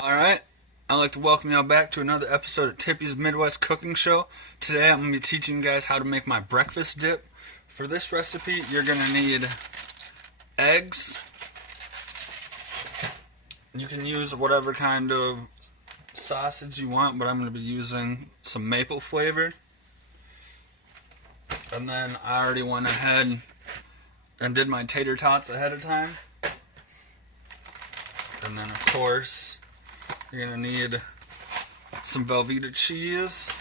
Alright, I'd like to welcome y'all back to another episode of Tippy's Midwest Cooking Show. Today I'm going to be teaching you guys how to make my breakfast dip. For this recipe, you're going to need eggs. You can use whatever kind of sausage you want, but I'm going to be using some maple flavor. And then I already went ahead and did my tater tots ahead of time. And then of course, you're going to need some velveeta cheese.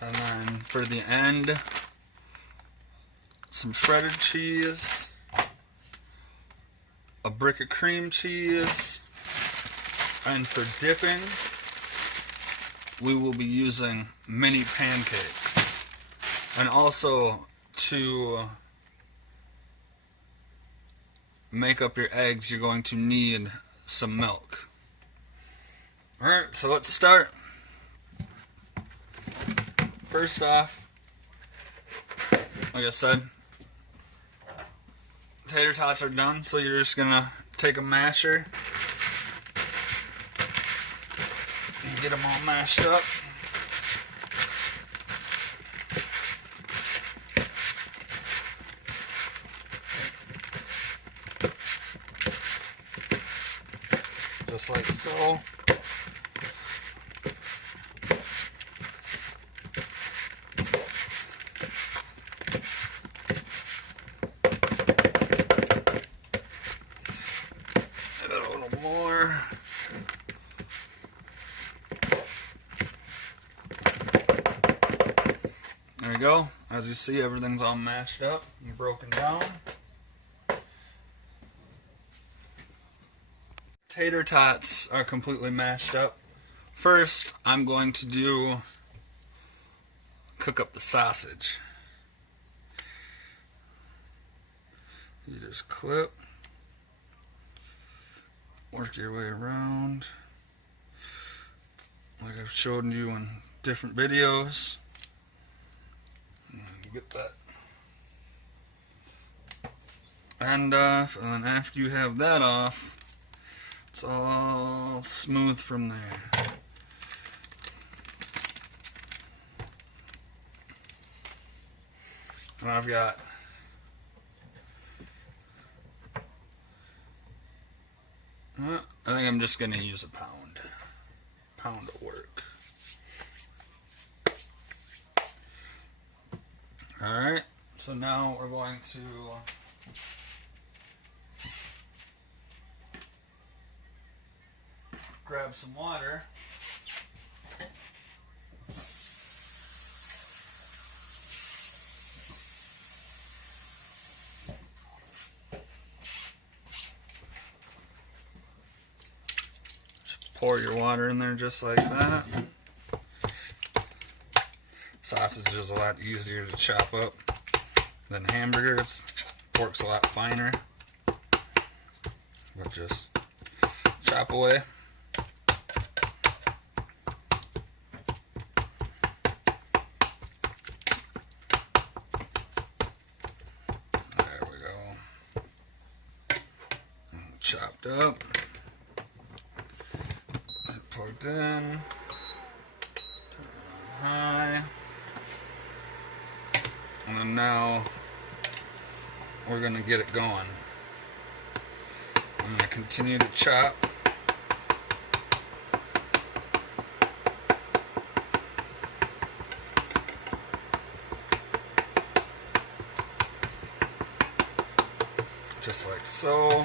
And then for the end, some shredded cheese, a brick of cream cheese, and for dipping, we will be using mini pancakes. And also to make up your eggs, you're going to need some milk. Alright, so let's start. First off, like I said, tater tots are done, so you're just gonna take a masher and get them all mashed up. Just like so. A little more. There we go. As you see, everything's all mashed up and broken down. Tater tots are completely mashed up. First, I'm going to cook up the sausage. You just clip, work your way around, like I've showed you in different videos. Get that. And then after you have that off, it's all smooth from there. And I've got I think I'm just going to use a pound. Pound of work. Alright, so now we're going to grab some water. Just pour your water in there just like that. Sausage is a lot easier to chop up than hamburgers. Pork's a lot finer. But just chop away. There we go. Chopped up. Plugged in. Turn it on high. And then now we're going to get it going. I'm going to continue to chop. Just like so.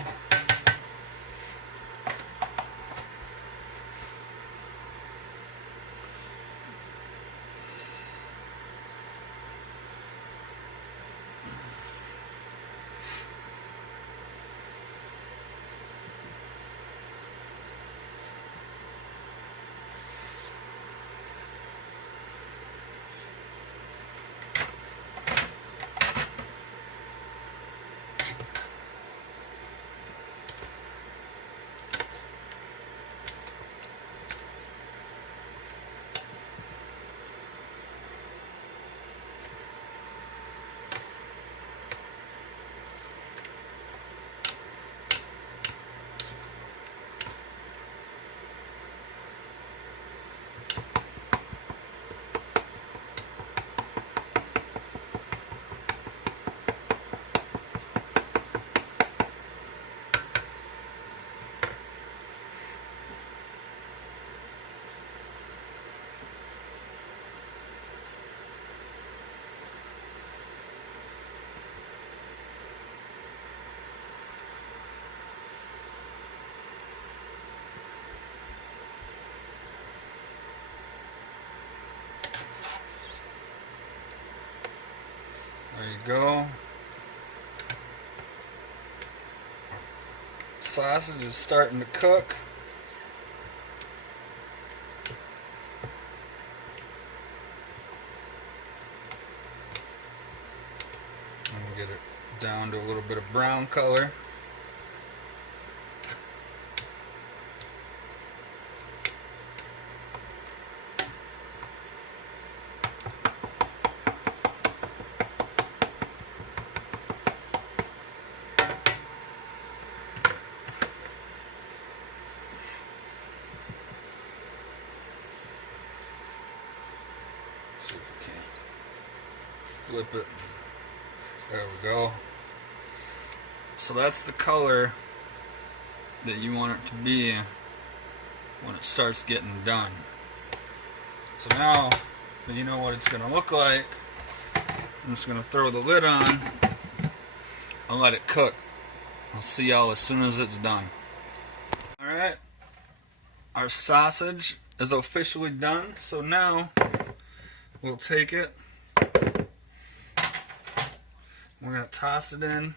There you go. Sausage is starting to cook. And get it down to a little bit of brown color. See if we can flip it. There we go. So that's the color that you want it to be when it starts getting done. So now that you know what it's going to look like, I'm just going to throw the lid on and let it cook. I'll see y'all as soon as it's done. Alright, our sausage is officially done. So now we'll take it, we're going to toss it in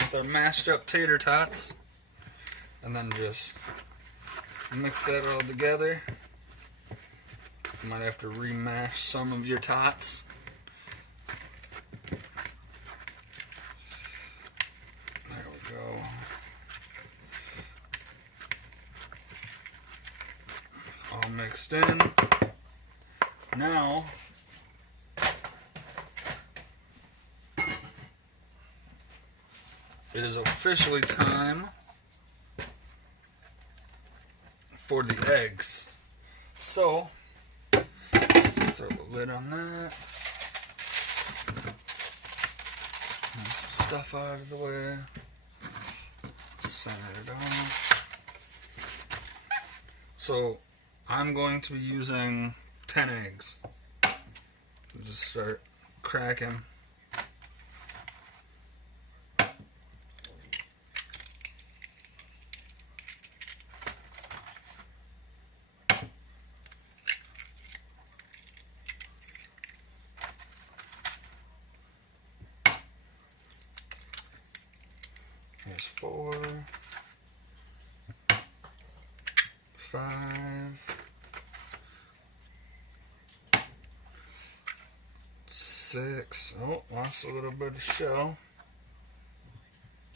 with our mashed up tater tots, and then just mix that all together. You might have to remash some of your tots. There we go. All mixed in. Now it is officially time for the eggs. So throw the lid on that. Move some stuff out of the way. Center it off. So I'm going to be using 10 eggs. Just start cracking. Here's 4, 5, 6. Oh, lost a little bit of shell.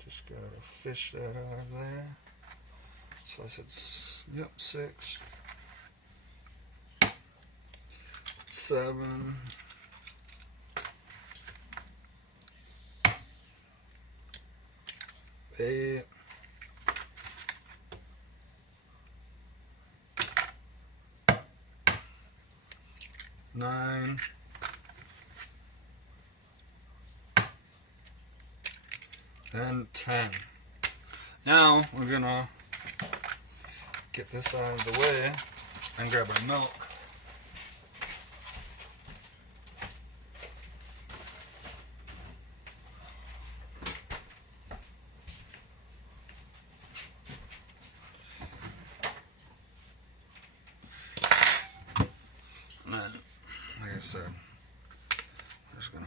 Just gotta fish that out of there. So I said, yep, 6, 7, 8, 9, and 10. Now we're gonna get this out of the way and grab our milk. And then, like I said, I'm just gonna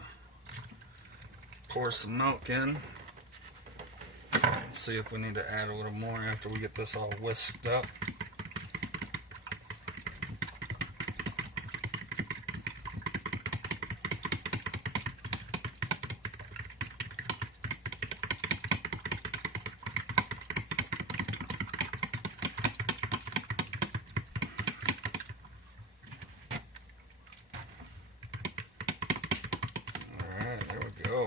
pour some milk in. See if we need to add a little more after we get this all whisked up. Alright, there we go.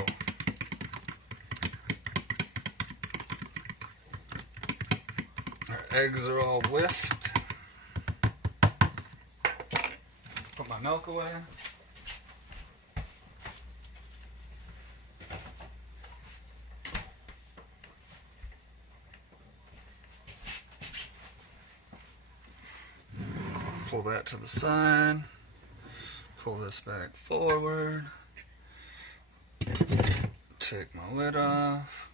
Eggs are all whisked. Put my milk away. Pull that to the side. Pull this back forward. Take my lid off.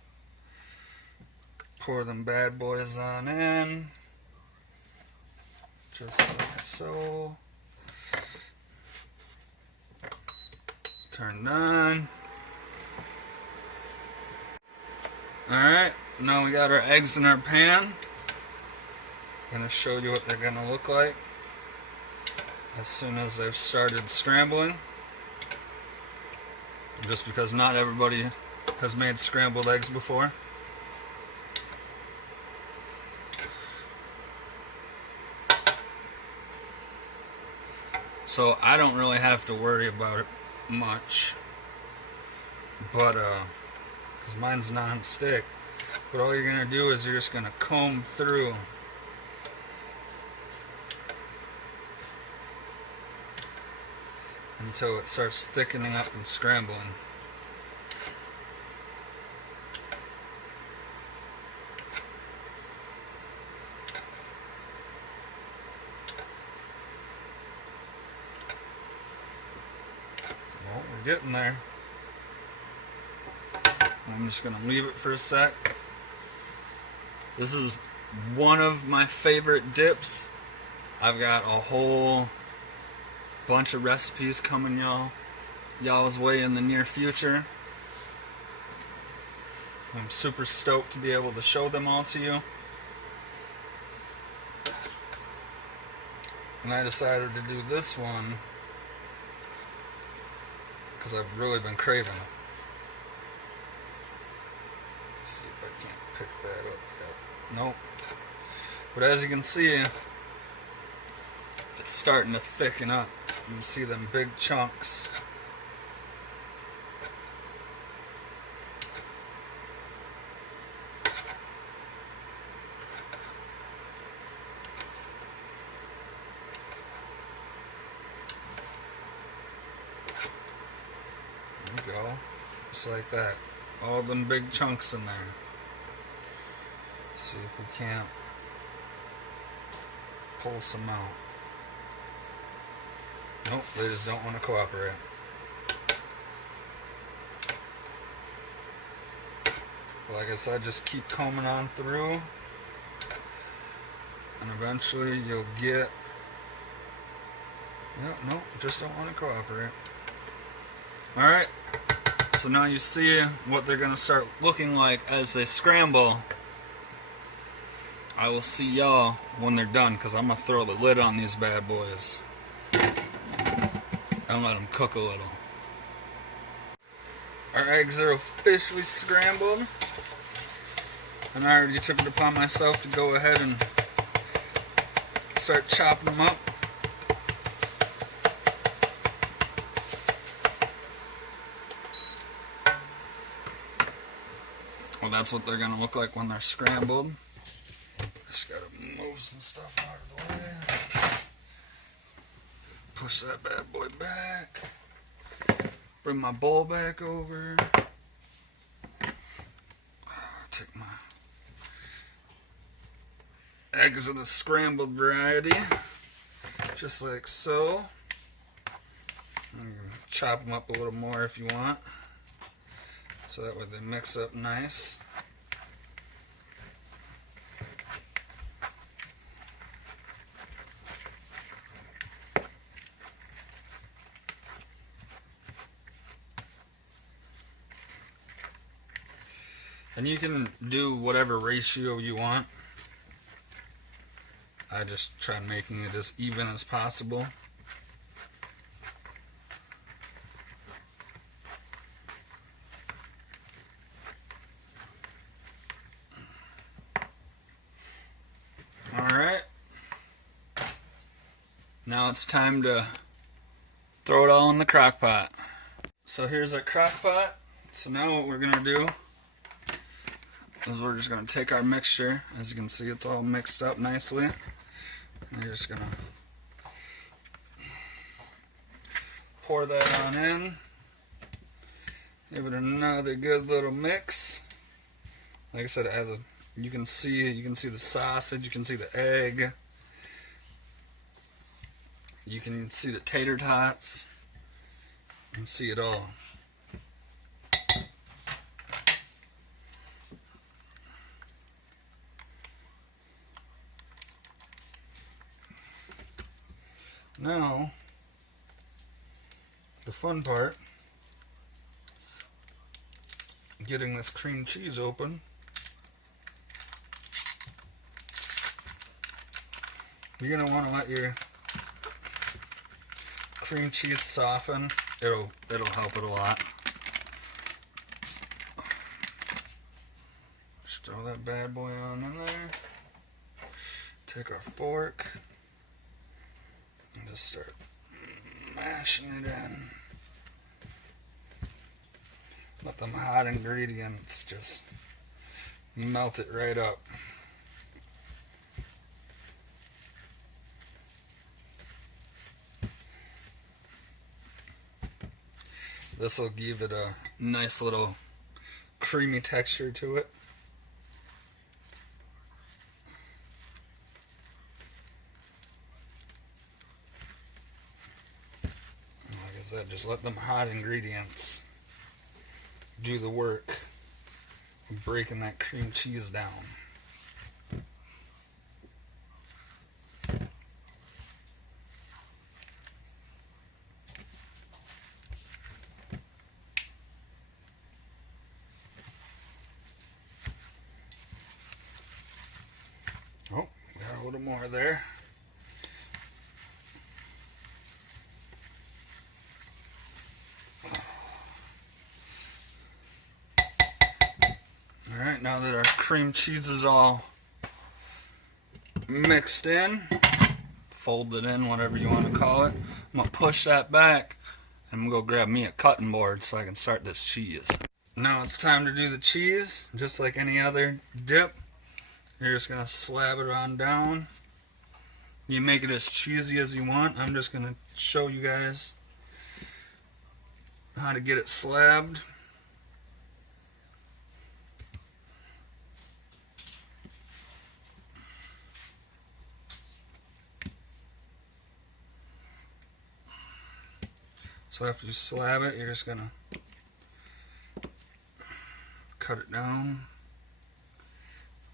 Pour them bad boys on in, just like so. Turned on. Alright, now we got our eggs in our pan. I'm going to show you what they're going to look like as soon as they've started scrambling. Just because not everybody has made scrambled eggs before. So I don't really have to worry about it much, but because mine's non-stick. But all you're gonna do is you're just gonna comb through until it starts thickening up and scrambling. Well, we're getting there. I'm just going to leave it for a sec. This is one of my favorite dips. I've got a whole bunch of recipes coming y'all's way in the near future. I'm super stoked to be able to show them all to you. And I decided to do this one because I've really been craving it. Let's see if I can't pick that up yet. Nope. But as you can see, it's starting to thicken up. You can see them big chunks. There we go. Just like that. All them big chunks in there. Let's see if we can't pull some out. Nope, they just don't want to cooperate. Like I said, just keep combing on through, and eventually you'll get... Yep, nope, just don't want to cooperate. Alright, so now you see what they're going to start looking like as they scramble. I will see y'all when they're done, because I'm going to throw the lid on these bad boys and let them cook a little. Our eggs are officially scrambled, and I already took it upon myself to go ahead and start chopping them up. Well, that's what they're going to look like when they're scrambled. Just got to move some stuff out of the way. Push that bad boy back. Bring my bowl back over. Take my eggs of the scrambled variety, just like so. Chop them up a little more if you want, so that way they mix up nice. And you can do whatever ratio you want. I just try making it as even as possible. Alright. Now it's time to throw it all in the crock pot. So here's our crock pot. So now what we're going to do is we're just going to take our mixture. As you can see, it's all mixed up nicely. And you're just going to pour that on in. Give it another good little mix. Like I said, you can see the sausage, you can see the egg, you can see the tater tots, you can see it all. Now, the fun part getting this cream cheese open. You're gonna want to let your cream cheese soften. It'll help it a lot. Just throw that bad boy on in there. Take our fork and just start mashing it in. Let them hot ingredients just melt it right up. This will give it a nice little creamy texture to it. Like I said, just let them hot ingredients do the work of breaking that cream cheese down. Oh, got a little more there. Alright, now that our cream cheese is all mixed in, folded in, whatever you want to call it, I'm going to push that back and I'm going to go grab me a cutting board so I can start this cheese. Now it's time to do the cheese, just like any other dip. You're just going to slab it on down. You make it as cheesy as you want. I'm just going to show you guys how to get it slabbed. So after you slab it, you're just going to cut it down.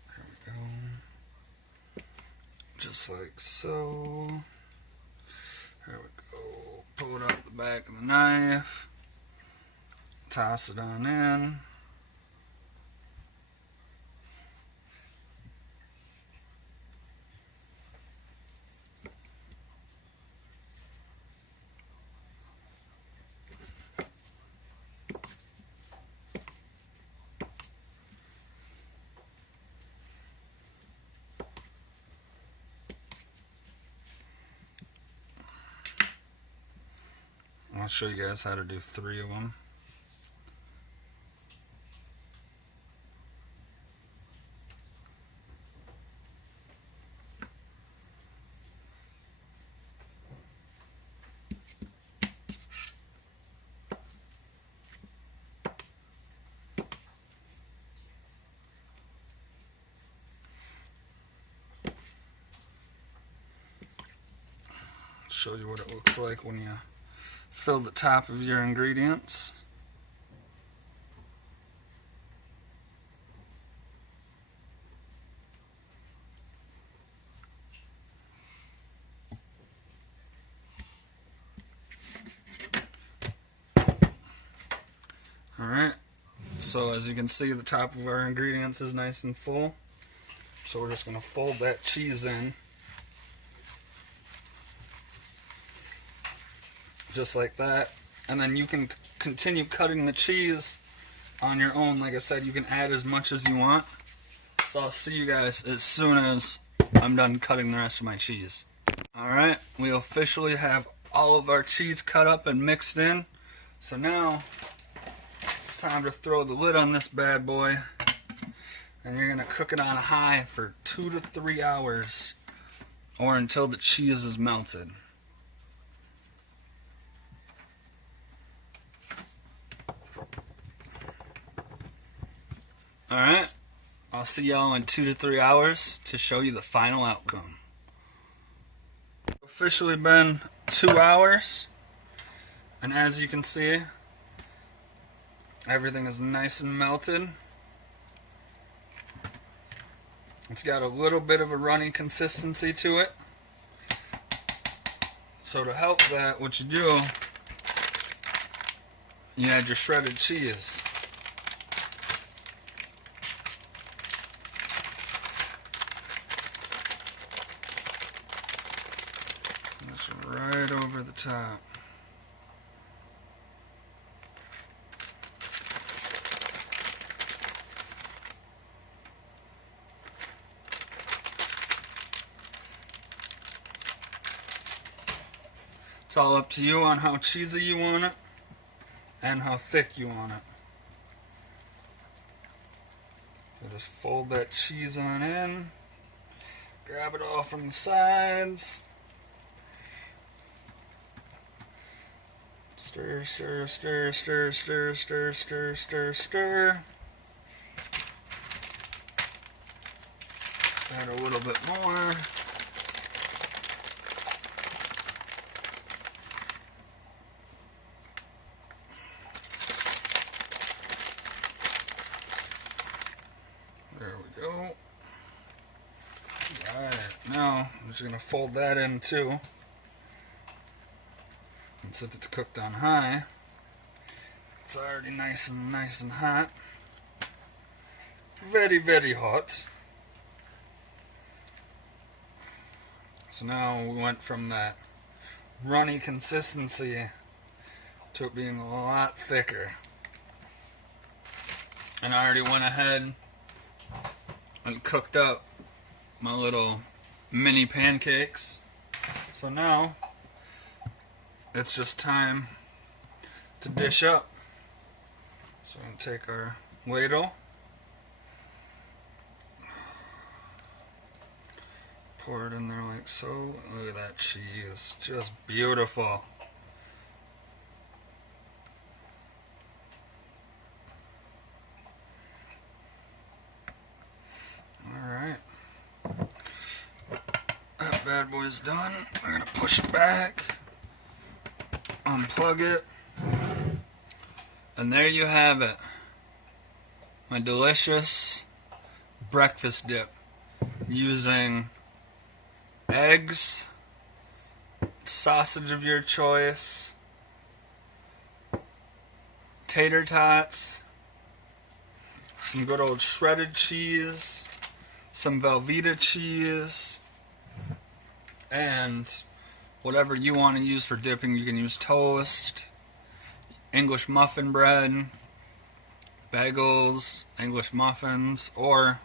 There we go. Just like so. There we go. Pull it out the back of the knife. Toss it on in. I'll show you guys how to do 3 of them. Show you what it looks like when you fill the top of your ingredients. Alright, so as you can see, the top of our ingredients is nice and full. So we're just going to fold that cheese in. Just like that, and then you can continue cutting the cheese on your own. Like I said, you can add as much as you want. So I'll see you guys as soon as I'm done cutting the rest of my cheese. Alright, we officially have all of our cheese cut up and mixed in. So now it's time to throw the lid on this bad boy, and you're going to cook it on a high for 2 to 3 hours, or until the cheese is melted. Alright, I'll see y'all in 2 to 3 hours to show you the final outcome. Officially been 2 hours, and as you can see, everything is nice and melted. It's got a little bit of a runny consistency to it. So to help that, what you do, you add your shredded cheese. top. It's all up to you on how cheesy you want it and how thick you want it. So just fold that cheese on in, grab it all from the sides, stir, stir, stir, stir, stir, stir, stir, stir, stir. Add a little bit more. There we go. Alright, now I'm just going to fold that in too. And since it's cooked on high, it's already nice and hot. Very, very hot. So now we went from that runny consistency to it being a lot thicker. And I already went ahead and cooked up my little mini pancakes. So now it's just time to dish up. So I'm going to take our ladle, pour it in there like so. Look at that cheese, just beautiful. Alright, that bad boy's done. I'm going to push it back, unplug it, and there you have it. My delicious breakfast dip using eggs, sausage of your choice, tater tots, some good old shredded cheese, some velveeta cheese, and whatever you want to use for dipping. You can use toast, English muffin bread, bagels, English muffins, or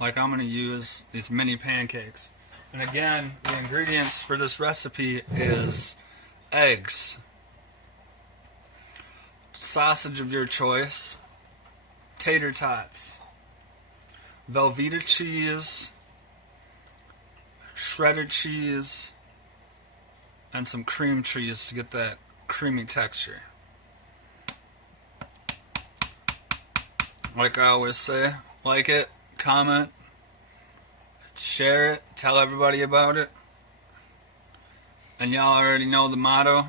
like I'm going to use these mini pancakes. And again, the ingredients for this recipe is eggs, sausage of your choice, tater tots, velveeta cheese, shredded cheese, and some cream cheese to get that creamy texture. Like I always say, like it, comment, share it, tell everybody about it. And y'all already know the motto,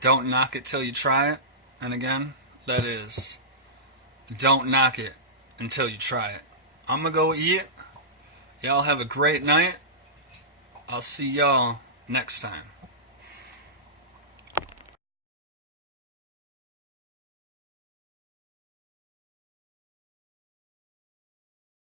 don't knock it till you try it. And again, that is, don't knock it until you try it. I'm gonna go eat. Y'all have a great night. I'll see y'all next time.